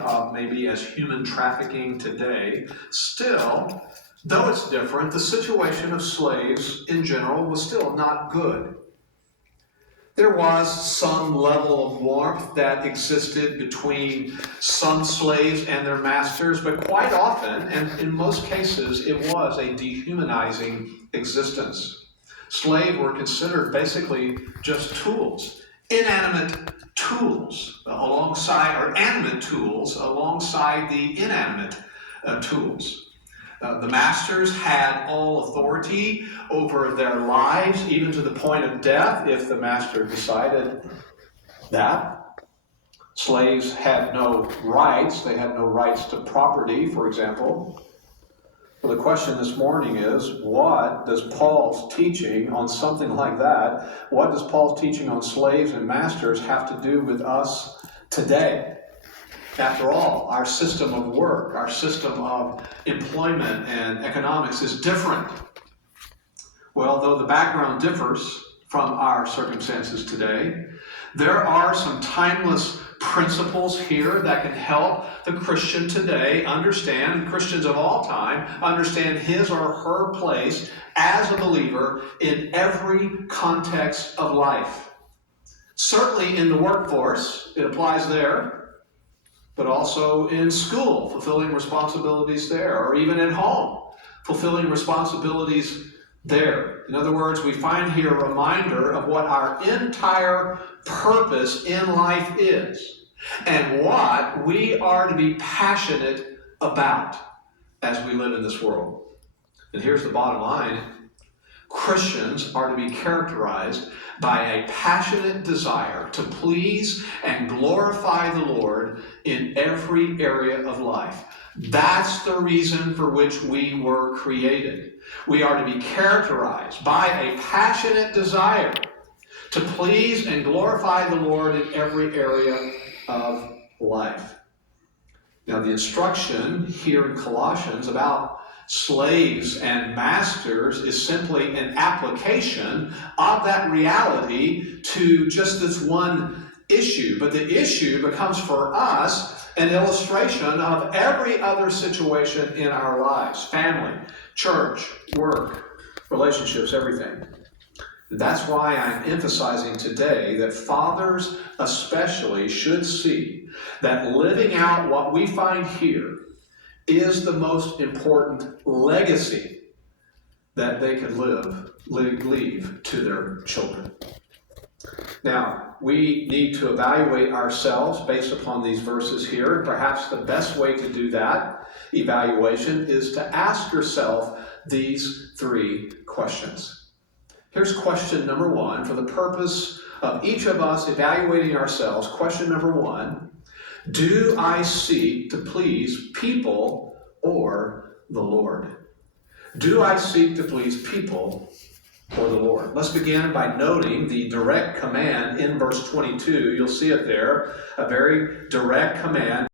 of maybe as human trafficking today, still, though it's different, the situation of slaves in general was still not good. There was some level of warmth that existed between some slaves and their masters, but quite often, and in most cases, it was a dehumanizing existence. Slaves were considered basically just tools, inanimate tools alongside, or animate tools alongside the inanimate tools. The masters had all authority over their lives, even to the point of death, if the master decided that. Slaves had no rights. They had no rights to property, for example. Well, the question this morning is, what does Paul's teaching on something like that, what does Paul's teaching on slaves and masters have to do with us today? After all, our system of work, our system of employment and economics is different. Well, though the background differs from our circumstances today, there are some timeless principles here that can help the Christian today understand, Christians of all time, understand his or her place as a believer in every context of life. Certainly in the workforce, it applies there, but also in school, fulfilling responsibilities there, or even at home, fulfilling responsibilities there. In other words, we find here a reminder of what our entire purpose in life is, and what we are to be passionate about as we live in this world. And here's the bottom line. Christians are to be characterized by a passionate desire to please and glorify the Lord in every area of life. That's the reason for which we were created. We are to be characterized by a passionate desire to please and glorify the Lord in every area of life. Now, the instruction here in Colossians about slaves and masters is simply an application of that reality to just this one issue. But the issue becomes for us an illustration of every other situation in our lives. Family, church, work, relationships, everything. That's why I'm emphasizing today that fathers especially should see that living out what we find here is the most important legacy that they can leave to their children. Now, we need to evaluate ourselves based upon these verses here. Perhaps the best way to do that evaluation is to ask yourself these three questions. Here's question number one. For the purpose of each of us evaluating ourselves, question number one, do I seek to please people or the Lord? Do I seek to please people or the Lord? Let's begin by noting the direct command in verse 22. You'll see it there, a very direct command.